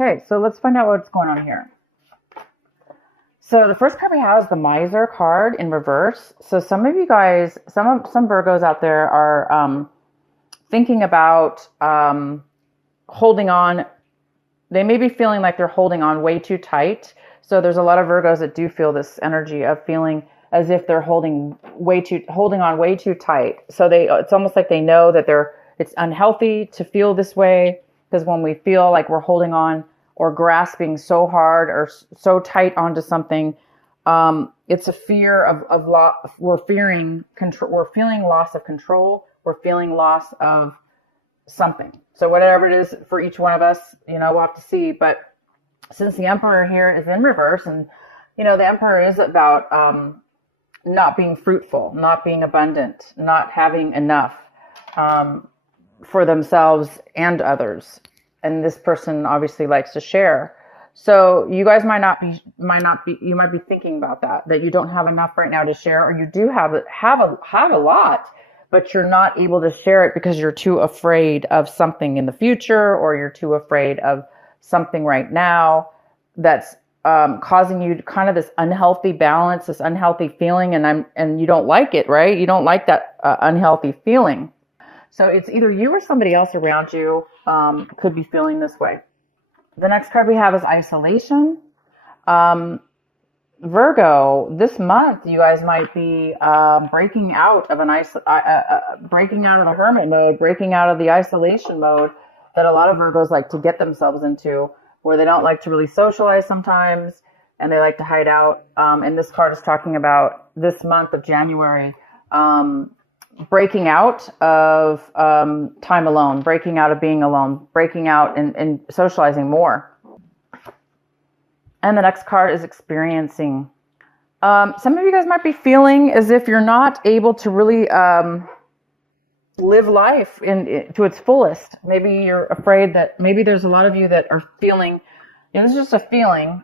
Okay, so let's find out what's going on here. So the first card we have is the Miser card in reverse. So some of you guys, some Virgos out there are thinking about holding on. They may be feeling like they're holding on way too tight. So there's a lot of Virgos that do feel this energy of feeling as if they're holding on way too tight. So it's almost like they know that it's unhealthy to feel this way, because when we feel like we're holding on or grasping so hard or so tight onto something, it's a fear of loss. We're fearing control. We're feeling loss of control. We're feeling loss of something. So whatever it is for each one of us, we'll have to see. But since the Emperor here is in reverse, and the Emperor is about not being fruitful, not being abundant, not having enough for themselves and others. And this person obviously likes to share. So you guys you might be thinking about that you don't have enough right now to share, or you do have a lot, but you're not able to share it because you're too afraid of something in the future, or you're too afraid of something right now that's causing you kind of this unhealthy balance, this unhealthy feeling, and you don't like it, right? You don't like that unhealthy feeling. So it's either you or somebody else around you could be feeling this way. The next card we have is isolation. Virgo, this month you guys might be breaking out of breaking out of the hermit mode, breaking out of the isolation mode that a lot of Virgos like to get themselves into, where they don't like to really socialize sometimes, and they like to hide out. And this card is talking about this month of January, breaking out of time alone, breaking out of being alone, breaking out and socializing more. And the next card is experiencing. Some of you guys might be feeling as if you're not able to really live life to its fullest. Maybe you're afraid that maybe there's a lot of you that are feeling, this is just a feeling.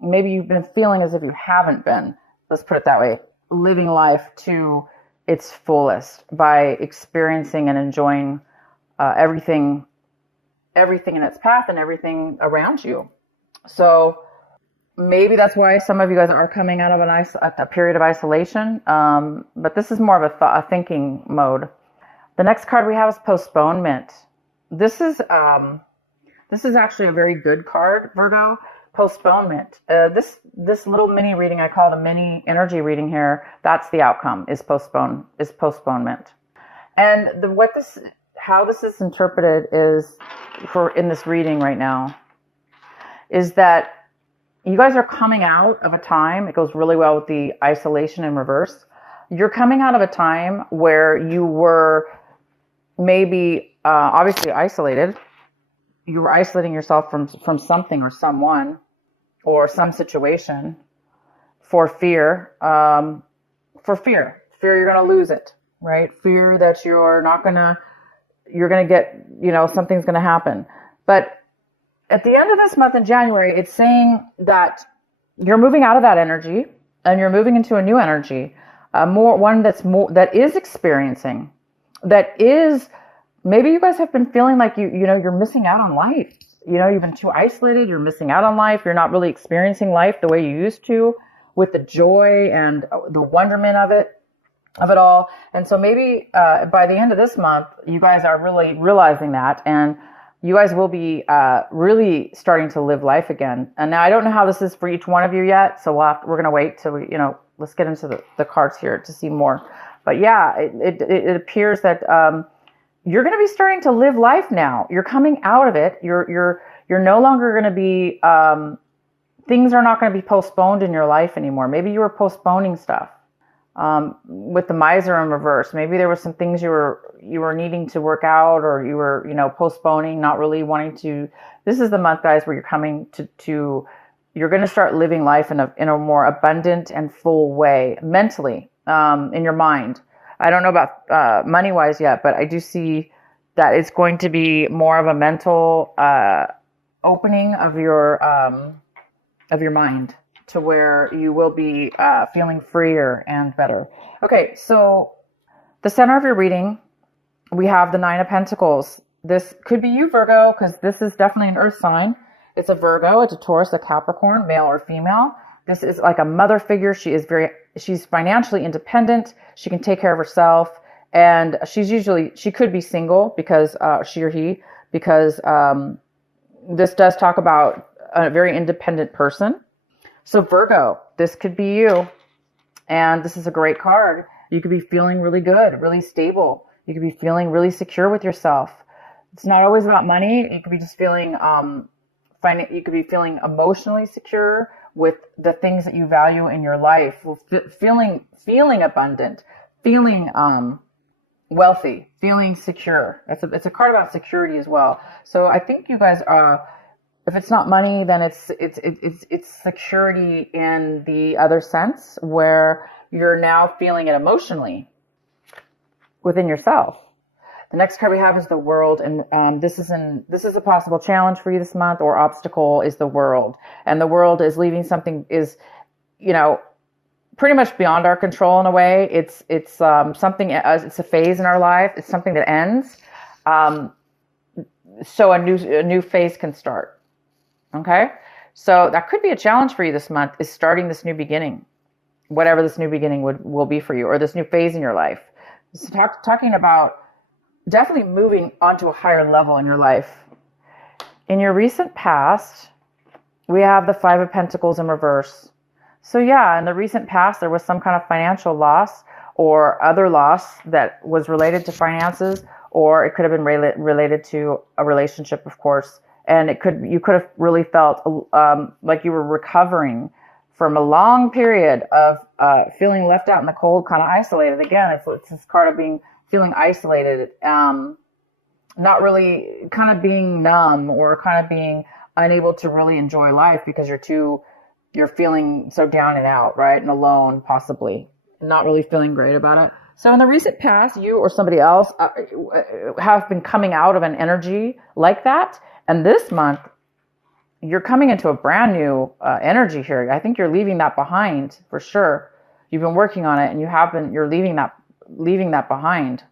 Maybe you've been feeling as if you haven't been, let's put it that way, living life to its fullest by experiencing and enjoying everything in its path and everything around you. So maybe that's why some of you guys are coming out of a period of isolation. But this is more of a thinking mode. The next card we have is postponement. This is actually a very good card, Virgo. Postponement. This little mini reading, I call it a mini energy reading here. That's the outcome, is postponement. And how this is interpreted is in this reading right now is that you guys are coming out of a time. It goes really well with the isolation in reverse. You're coming out of a time where you were maybe obviously isolated. You were isolating yourself from something or someone or some situation for fear. Fear you're going to lose it, right? Fear that you're going to get, something's going to happen. But at the end of this month in January, it's saying that you're moving out of that energy and you're moving into a new energy, that is experiencing, that is. Maybe you guys have been feeling like you're missing out on life. You've been too isolated. You're missing out on life. You're not really experiencing life the way you used to, with the joy and the wonderment of it all. And so maybe by the end of this month, you guys are really realizing that, and you guys will be really starting to live life again. And now I don't know how this is for each one of you yet, so we're going to wait till let's get into the cards here to see more. But yeah, it appears that you're going to be starting to live life now. You're coming out of it. You're no longer going to be, things are not going to be postponed in your life anymore. Maybe you were postponing stuff. With the Miser in reverse, maybe there were some things you were needing to work out, or you were, postponing, not really wanting to. This is the month, guys, where you're coming to you're going to start living life in a more abundant and full way, mentally, in your mind. I don't know about money-wise yet, but I do see that it's going to be more of a mental opening of your mind, to where you will be feeling freer and better. Okay, so the center of your reading, we have the Nine of Pentacles. This could be you, Virgo, because this is definitely an earth sign. It's a Virgo, it's a Taurus, a Capricorn, male or female. This is like a mother figure. She's financially independent. She can take care of herself. And she could be single because, she or he, because this does talk about a very independent person. So Virgo, this could be you. And this is a great card. You could be feeling really good, really stable. You could be feeling really secure with yourself. It's not always about money. You could be just feeling, you could be feeling emotionally secure with the things that you value in your life. Feeling abundant, feeling wealthy, feeling secure. It's a card about security as well. So I think you guys are. If it's not money, then it's security in the other sense, where you're now feeling it emotionally within yourself. The next card we have is the World, and this is a possible challenge for you this month, or obstacle is the World, and the World is leaving something pretty much beyond our control in a way. It's something. It's a phase in our life. It's something that ends, so a new phase can start. Okay, so that could be a challenge for you this month, is starting this new beginning, whatever this new beginning will be for you, or this new phase in your life. So talking about definitely moving onto a higher level in your life. In your recent past, we have the Five of Pentacles in reverse. So yeah, in the recent past, there was some kind of financial loss or other loss that was related to finances, or it could have been related to a relationship, of course. And you could have really felt like you were recovering from a long period of feeling left out in the cold, kind of isolated. Again, it's this card of feeling isolated, not really, kind of being numb, or kind of being unable to really enjoy life because you're feeling so down and out, right? And alone, possibly, not really feeling great about it. So in the recent past, you or somebody else have been coming out of an energy like that. And this month, you're coming into a brand new energy here. I think you're leaving that behind for sure. You've been working on it, and you're leaving that behind.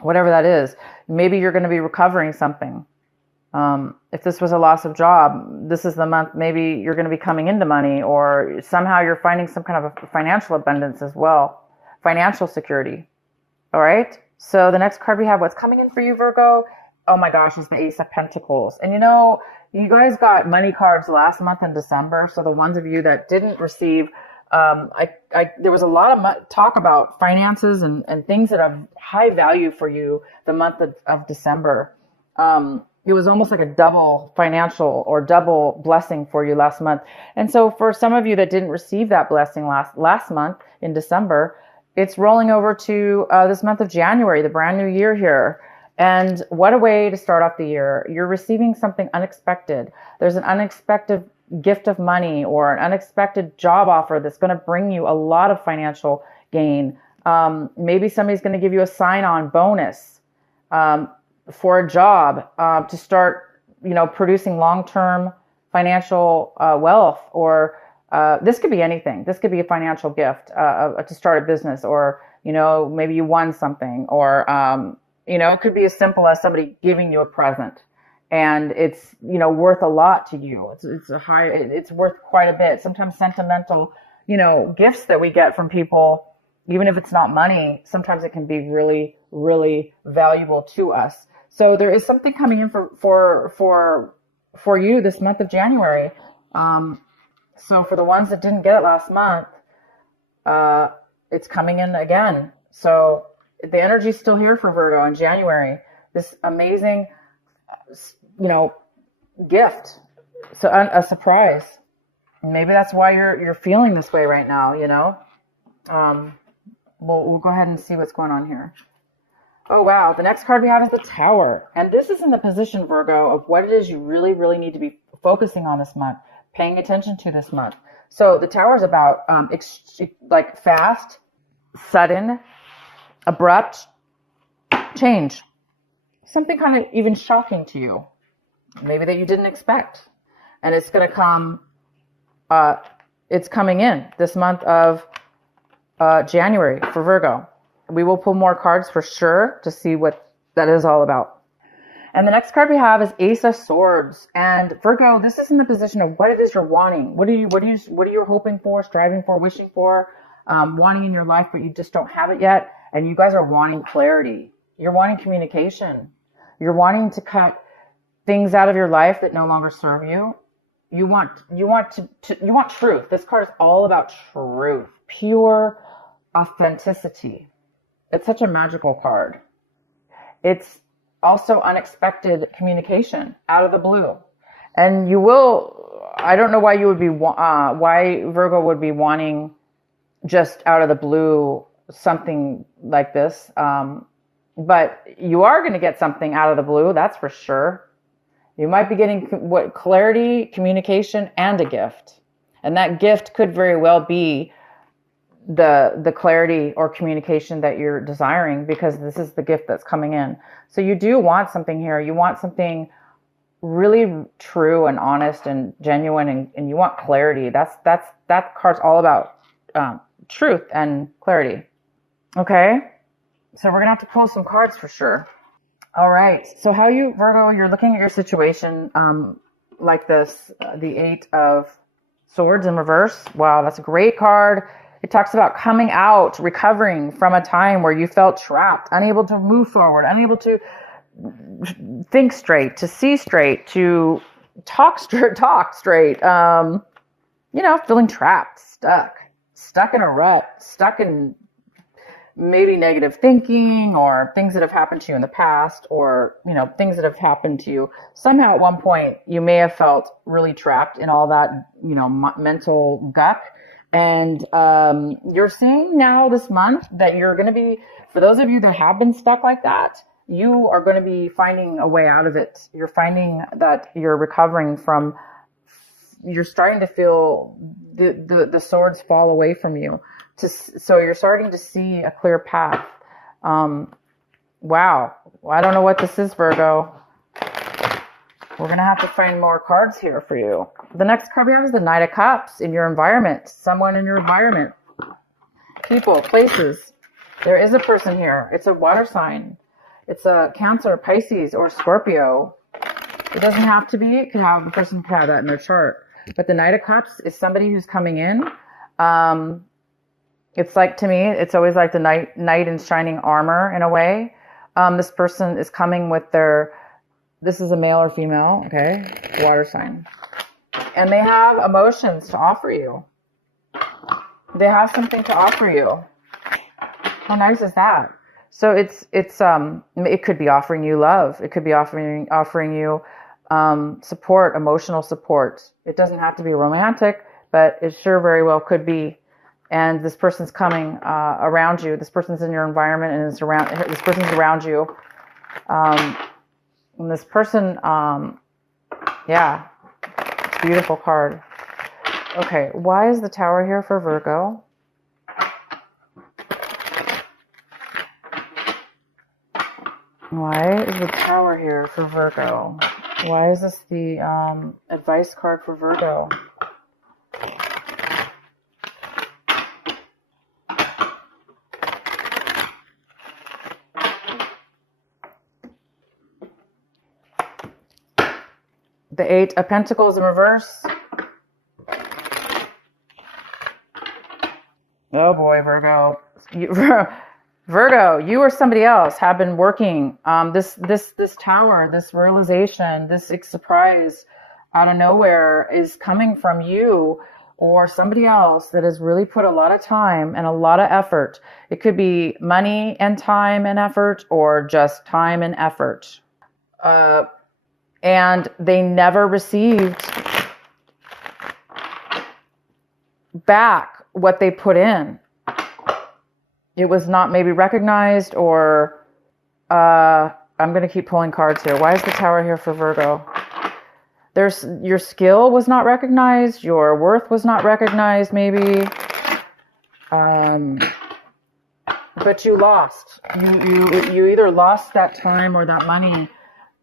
Whatever that is. Maybe you're going to be recovering something. If this was a loss of job, this is the month. Maybe you're going to be coming into money, or somehow you're finding some kind of a financial abundance as well. Financial security. All right. So the next card we have, what's coming in for you, Virgo? Oh my gosh, is the Ace of Pentacles. And you guys got money cards last month in December. So the ones of you that didn't receive, there was a lot of talk about finances and things that have high value for you the month of December. It was almost like a double financial or double blessing for you last month. And so for some of you that didn't receive that blessing last month in December, it's rolling over to this month of January, the brand new year here. And what a way to start off the year. You're receiving something unexpected. There's an unexpected gift of money or an unexpected job offer that's going to bring you a lot of financial gain. Maybe somebody's going to give you a sign-on bonus for a job to start, producing long-term financial wealth. Or this could be anything. This could be a financial gift to start a business, or maybe you won something, or it could be as simple as somebody giving you a present, and it's, worth a lot to you. It's worth quite a bit. Sometimes sentimental, gifts that we get from people, even if it's not money, sometimes it can be really, really valuable to us. So there is something coming in for you this month of January. So for the ones that didn't get it last month, it's coming in again. So the energy is still here for Virgo in January. This amazing, gift. So a surprise. Maybe that's why you're feeling this way right now. We'll go ahead and see what's going on here. Oh wow! The next card we have is the Tower, and this is in the position, Virgo, of what it is you really, really need to be focusing on this month, paying attention to this month. So the Tower is about fast, sudden, abrupt change, something kind of even shocking to you, maybe that you didn't expect, and it's going to come. It's coming in this month of January for Virgo. We will pull more cards for sure to see what that is all about. And the next card we have is Ace of Swords. And Virgo, this is in the position of what it is you're wanting. What are you hoping for, striving for, wishing for, wanting in your life, but you just don't have it yet. And you guys are wanting clarity. You're wanting communication. You're wanting to cut things out of your life that no longer serve you. You want truth. This card is all about truth, pure authenticity. It's such a magical card. It's also unexpected communication out of the blue. And I don't know why you would be, why Virgo would be wanting just out of the blue something like this. But you are going to get something out of the blue, that's for sure. You might be getting clarity, communication, and a gift. And that gift could very well be the clarity or communication that you're desiring, because this is the gift that's coming in. So you do want something here. You want something really true and honest and genuine, and you want clarity. That card's all about truth and clarity. Okay, so we're gonna have to pull some cards for sure. All right, so how you, Virgo, you're looking at your situation like this, the Eight of Swords in reverse. Wow, that's a great card. It talks about coming out, recovering from a time where you felt trapped, unable to move forward, unable to think straight, to see straight, to talk straight. Feeling trapped, stuck in a rut, stuck in maybe negative thinking, or things that have happened to you in the past, or, things that have happened to you. Somehow at one point you may have felt really trapped in all that, mental guck. And you're seeing now this month that you're going to be, for those of you that have been stuck like that, you are going to be finding a way out of it. You're finding that you're recovering from, you're starting to feel the swords fall away from you. So you're starting to see a clear path. Wow. I don't know what this is, Virgo. We're going to have to find more cards here for you. The next card we have is the Knight of Cups in your environment. Someone in your environment. People, places. There is a person here. It's a water sign. It's a Cancer, Pisces, or Scorpio. It doesn't have to be. The person could have that in their chart. But the Knight of Cups is somebody who's coming in. It's like, to me, it's always like the knight in shining armor in a way. This person is coming with this is a male or female, okay? Water sign. And they have emotions to offer you. They have something to offer you. How nice is that? So it could be offering you love. It could be offering you support, emotional support. It doesn't have to be romantic, but it sure very well could be. And this person's coming around you. This person's in your environment, and this person's around you. And this person, it's a beautiful card. Okay, why is the Tower here for Virgo? Why is the Tower here for Virgo? Why is this the advice card for Virgo? The Eight of Pentacles in reverse. Oh boy, Virgo. Virgo, you or somebody else have been working. This tower, this realization, this surprise out of nowhere is coming from you or somebody else that has really put a lot of time and a lot of effort. It could be money and time and effort, or just time and effort. And they never received back what they put in. It was not maybe recognized, or I'm going to keep pulling cards here. Why is the Tower here for Virgo? Your skill was not recognized. Your worth was not recognized, maybe. But you lost. You either lost that time or that money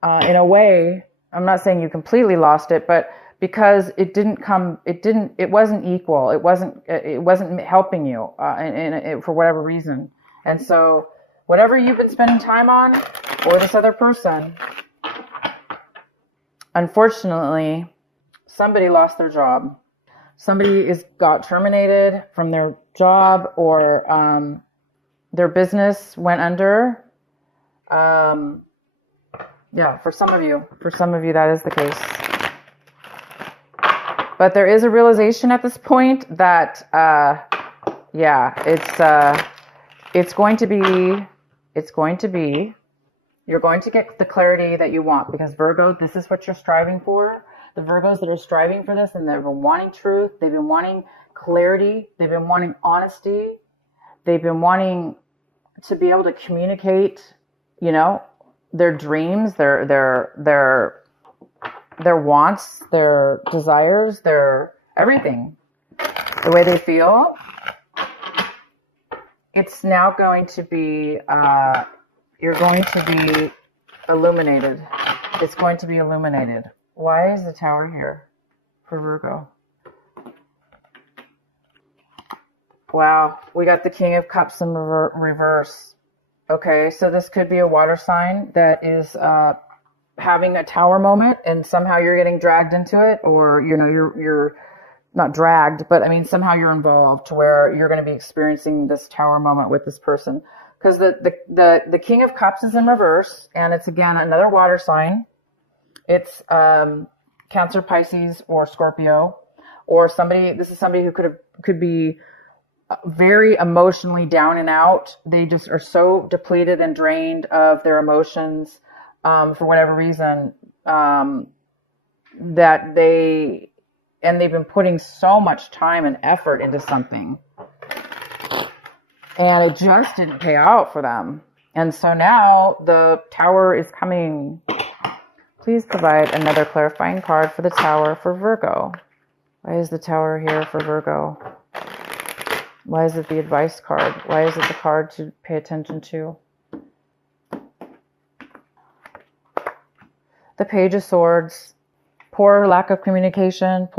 in a way. I'm not saying you completely lost it, but because it wasn't equal. It wasn't helping you for whatever reason. And so whatever you've been spending time on, or this other person, unfortunately, somebody lost their job. Somebody got terminated from their job, or their business went under. Yeah, for some of you that is the case. But there is a realization at this point that, yeah, it's going to be, you're going to get the clarity that you want, because Virgo, this is what you're striving for. The Virgos that are striving for this, and they've been wanting truth, they've been wanting clarity, they've been wanting honesty, they've been wanting to be able to communicate, you know, their dreams, their wants, their desires, their everything, the way they feel. It's now going to be, you're going to be illuminated. It's going to be illuminated. Why is the Tower here for Virgo? Wow, we got the King of Cups in reverse. Okay, so this could be a water sign that is having a tower moment, and somehow you're getting dragged into it, or you know, you're not dragged, but I mean somehow you're involved to where you're going to be experiencing this tower moment with this person. Because the King of Cups is in reverse, and it's again another water sign. It's Cancer, Pisces, or Scorpio, or somebody. This is somebody who could be very emotionally down and out. They just are so depleted and drained of their emotions for whatever reason, that they've been putting so much time and effort into something, and it just didn't pay out for them. And so now the Tower is coming. Please provide another clarifying card for the Tower for Virgo. Why is the Tower here for Virgo? Why is it the advice card? Why is it the card to pay attention to? The Page of Swords. Poor lack of communication,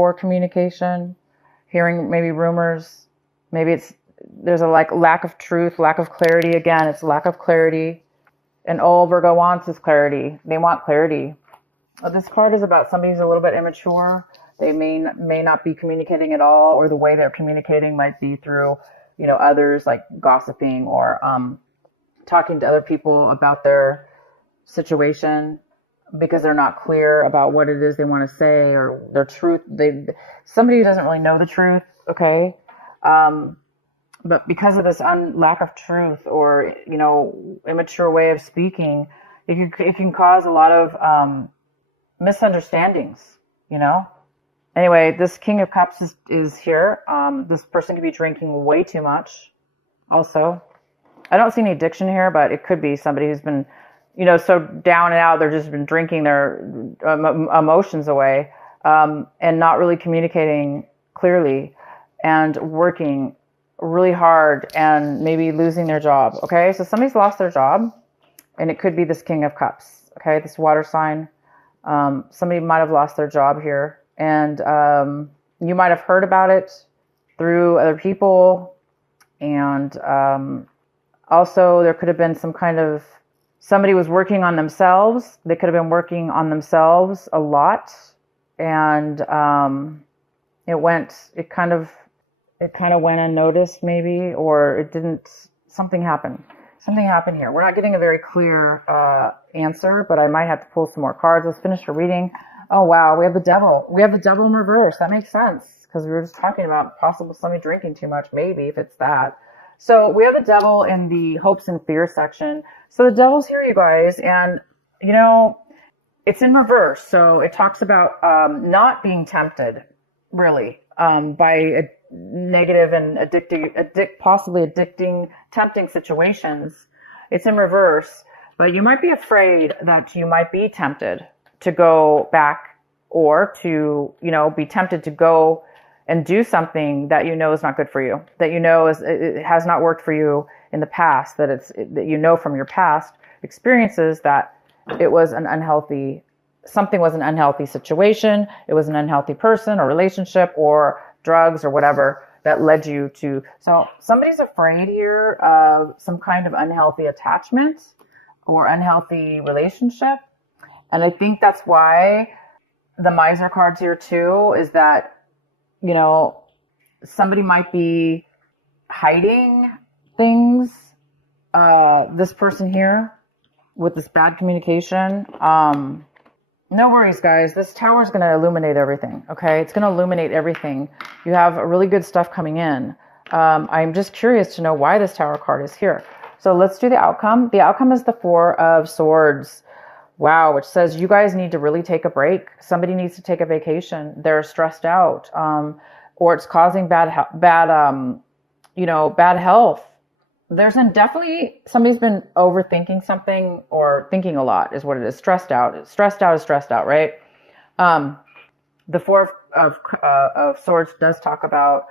hearing maybe rumors. Maybe there's a lack of truth, lack of clarity. Again, it's lack of clarity. And all Virgo wants is clarity. They want clarity. This card is about somebody who's a little bit immature. They may not be communicating at all, or the way they're communicating might be through, you know, others, like gossiping or talking to other people about their situation, because they're not clear about what it is they want to say, or their truth. Somebody who doesn't really know the truth, okay? But because of this lack of truth, or, you know, immature way of speaking, it can cause a lot of misunderstandings, you know? Anyway, this King of Cups is here. This person could be drinking way too much also. I don't see any addiction here, but it could be somebody who's been, you know, so down and out, they've just been drinking their emotions away, and not really communicating clearly, and working really hard, and maybe losing their job. Okay, so somebody's lost their job, and it could be this King of Cups. Okay, this water sign. Somebody might have lost their job here. And you might have heard about it through other people. And also there could have been some kind of, somebody was working on themselves. They could have been working on themselves a lot. And it kind of went unnoticed maybe, or it didn't, something happened. Something happened here. We're not getting a very clear answer, but I might have to pull some more cards. Let's finish the reading. Oh, wow. We have the Devil. We have the Devil in reverse. That makes sense, because we were just talking about possible somebody drinking too much, maybe, if it's that. So we have the Devil in the hopes and fears section. So the Devil's here, you guys. And, you know, it's in reverse. So it talks about not being tempted, really, by a negative and possibly addicting, tempting situations. It's in reverse. But you might be afraid that you might be tempted to go back, or to, you know, be tempted to go and do something that you know is not good for you, that you know it has not worked for you in the past, that you know from your past experiences that it was something was an unhealthy situation, it was an unhealthy person or relationship or drugs or whatever that led you to. So somebody's afraid here of some kind of unhealthy attachment or unhealthy relationship. And I think that's why the miser cards here too is that, you know, somebody might be hiding things. This person here with this bad communication. No worries, guys. This tower is going to illuminate everything. Okay. It's going to illuminate everything. You have really good stuff coming in. I'm just curious to know why this tower card is here. So let's do the outcome. The outcome is the Four of Swords. Wow. Which says you guys need to really take a break. Somebody needs to take a vacation. They're stressed out. Or it's causing bad health. There's definitely somebody's been overthinking something or thinking a lot is what it is. Stressed out. Stressed out is stressed out, right? The Four of Swords does talk about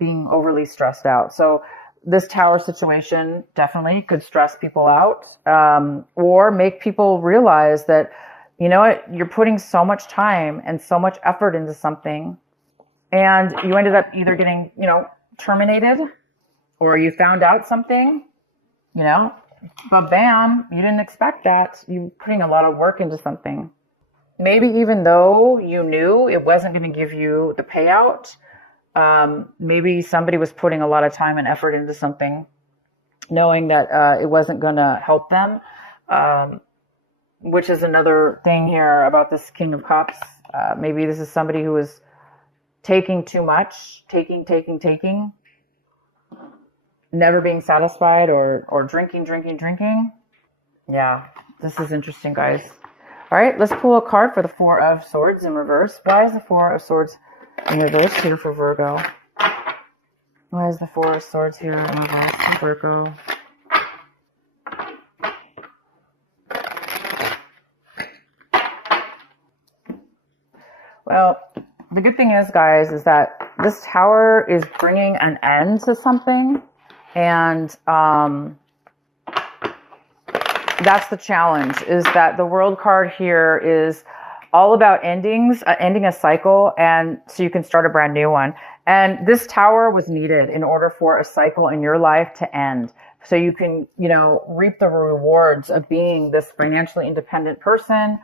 being overly stressed out. So this tower situation definitely could stress people out, or make people realize that, you know what, you're putting so much time and so much effort into something, and you ended up either getting, you know, terminated, or you found out something, you know, but bam, you didn't expect that. You're putting a lot of work into something. Maybe even though you knew it wasn't going to give you the payout, maybe somebody was putting a lot of time and effort into something, knowing that it wasn't going to help them, which is another thing here about this King of Cups. Maybe this is somebody who is taking too much, taking, never being satisfied, or drinking. Yeah, this is interesting, guys. All right, let's pull a card for the Four of Swords in reverse. Why is the Four of Swords in reverse here for Virgo? Why is the Four of Swords here in reverse for Virgo? Well, the good thing is, guys, is that this tower is bringing an end to something. And that's the challenge, is that the World card here is all about endings, ending a cycle, and so you can start a brand new one. And this tower was needed in order for a cycle in your life to end. So you can, you know, reap the rewards of being this financially independent person,